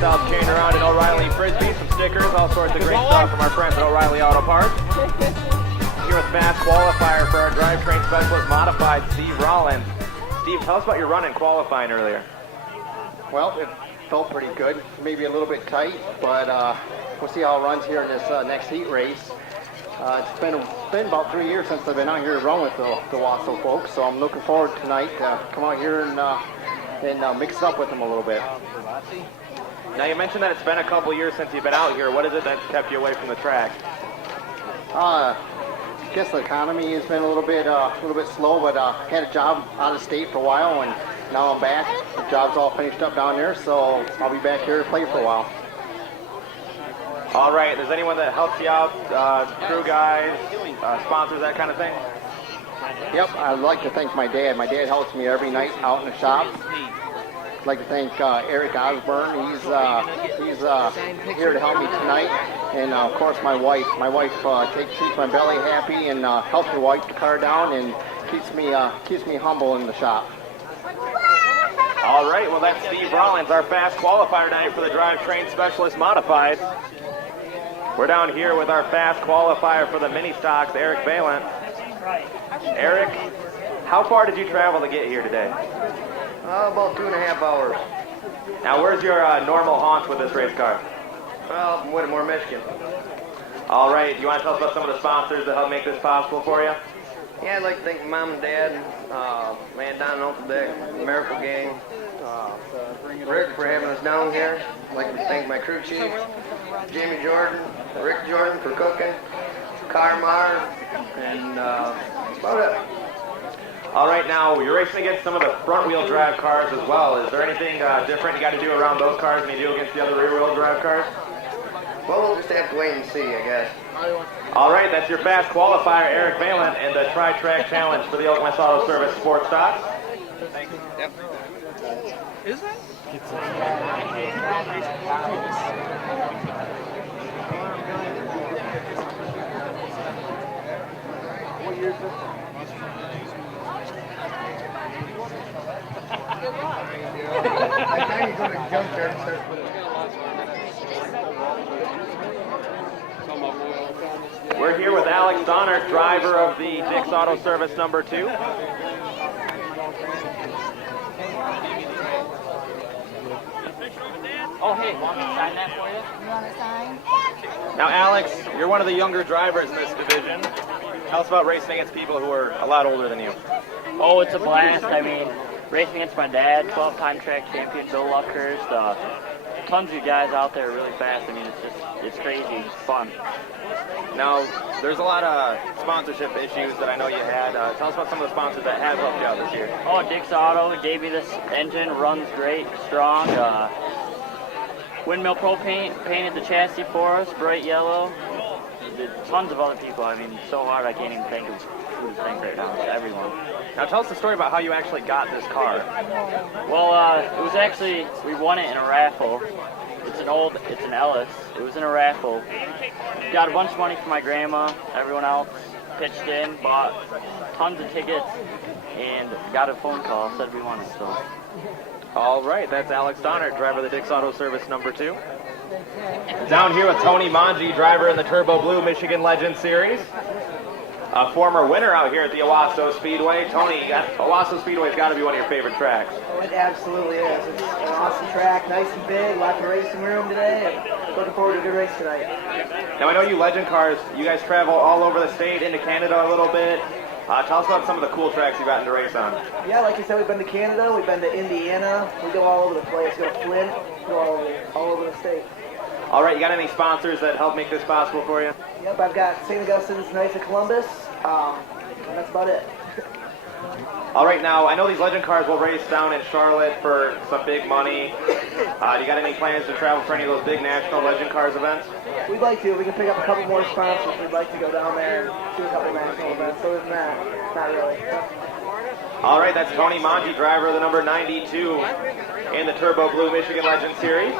yourself chained around an O'Reilly Frisbee, some stickers, all sorts of great stuff from our friends at O'Reilly Auto Parts. Here with fast qualifier for our drivetrain specialist modified, Steve Rollins. Steve, tell us about your run in qualifying earlier. Well, it felt pretty good, maybe a little bit tight, but we'll see how it runs here in this next heat race. It's been about 3 years since I've been out here to run with the OWOSSO folks, so I'm looking forward tonight to come out here and mix it up with them a little bit. Now you mentioned that it's been a couple years since you've been out here. What is it that's kept you away from the track? I guess the economy has been a little bit slow, but had a job out of state for a while, and now I'm back. The job's all finished up down there, so I'll be back here to play for a while. All right, there's anyone that helps you out, crew guys, sponsors, that kind of thing? Yep, I'd like to thank my dad. My dad helps me every night out in the shop. I'd like to thank Eric Osborne. He's here to help me tonight. And of course my wife. My wife keeps my belly happy and helps me wipe the car down and keeps me humble in the shop. All right, well that's Steve Rollins, our fast qualifier tonight for the drivetrain specialist modified. We're down here with our fast qualifier for the mini stocks, Eric Valent. Eric, how far did you travel to get here today? About 2.5 hours. Now, where's your normal haunch with this race car? Well, from Whittemore, Michigan. All right, do you want to tell us about some of the sponsors that help make this possible for you? Yeah, I'd like to thank Mom and Dad, man down in Open Deck, Miracle Gang, Rick for having us down here. I'd like to thank my crew chief, Jamie Jordan, Rick Jordan for cooking, Carmar, and that's about it. All right, now you're racing against some of the front-wheel drive cars as well. Is there anything different you got to do around those cars than you do against the other rear-wheel drive cars? Well, we'll just have to wait and see, I guess. All right, that's your fast qualifier, Eric Valent, and the Tri-Track Challenge for the Oklahoma Auto Service Sports Stocks. Thank you. Yep. Is that? What year is this? We're here with Alex Donner, driver of the Dick's Auto Service number 2. Oh, hey, want me to sign that for you? You want to sign? Now, Alex, you're one of the younger drivers in this division. Tell us about racing against people who are a lot older than you. Oh, it's a blast. I mean, racing against my dad, 12-time track champion, Bill Luckhurst. Tons of guys out there really fast. I mean, it's crazy. It's fun. Now, there's a lot of sponsorship issues that I know you had. Tell us about some of the sponsors that have helped you out this year. Oh, Dick's Auto gave me this engine. Runs great, strong. Windmill Pro painted the chassis for us, bright yellow. Tons of other people. I mean, so hard I can't even think of who to thank right now. It's everyone. Now, tell us the story about how you actually got this car. Well, it was actually, we won it in a raffle. It's an Ellis. It was in a raffle. Got a bunch of money from my grandma. Everyone else pitched in, bought tons of tickets, and got a phone call, said we won it, so. All right, that's Alex Donner, driver of the Dick's Auto Service number 2. Down here with Tony Mangi, driver in the Turbo Blue Michigan Legend Series. A former winner out here at the OWOSSO Speedway. Tony, OWOSSO Speedway's got to be one of your favorite tracks. Oh, it absolutely is. It's an awesome track, nice and big, lots of racing room today, and looking forward to a good race tonight. Now, I know you Legend cars, you guys travel all over the state, into Canada a little bit. Tell us about some of the cool tracks you've gotten to race on. Yeah, like you said, we've been to Canada, we've been to Indiana, we go all over the place, go to Flint, go all over the state. All right, you got any sponsors that help make this possible for you? Yep, I've got St. Augustine's Knights of Columbus, and that's about it. All right, now, I know these Legend cars will race down in Charlotte for some big money. Do you got any plans to travel for any of those big national Legend cars events? We'd like to. We can pick up a couple more sponsors. We'd like to go down there and do a couple national events. So isn't that? Not really. All right, that's Tony Mangi, driver of the number 92 in the Turbo Blue Michigan Legend Series.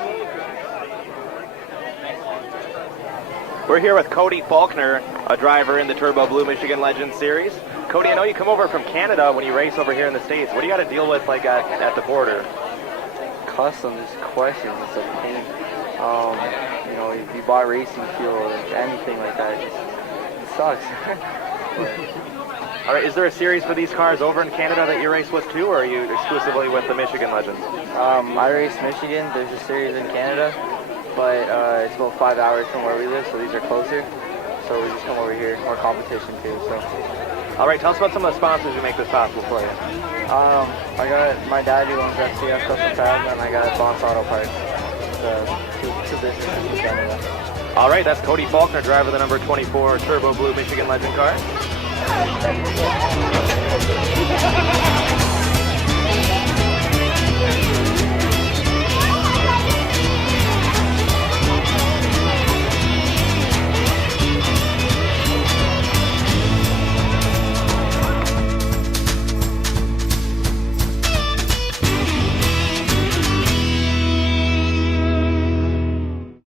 We're here with Cody Faulkner, a driver in the Turbo Blue Michigan Legend Series. Cody, I know you come over from Canada when you race over here in the States. What do you got to deal with like at the border? custom, there's questions and stuff. You know, if you buy racing fuel or anything like that, it sucks. All right, is there a series for these cars over in Canada that you race with too, or are you exclusively with the Michigan Legends? I race Michigan. There's a series in Canada, but it's about 5 hours from where we live, so these are closer. So we just come over here, more competition too. So. All right, tell us about some of the sponsors who make this possible for you. I got my dad who owns FCF Custom Tab, and I got Boss Auto Parts. Two businesses in Canada. All right, that's Cody Faulkner, driver of the number 24 Turbo Blue Michigan Legend car.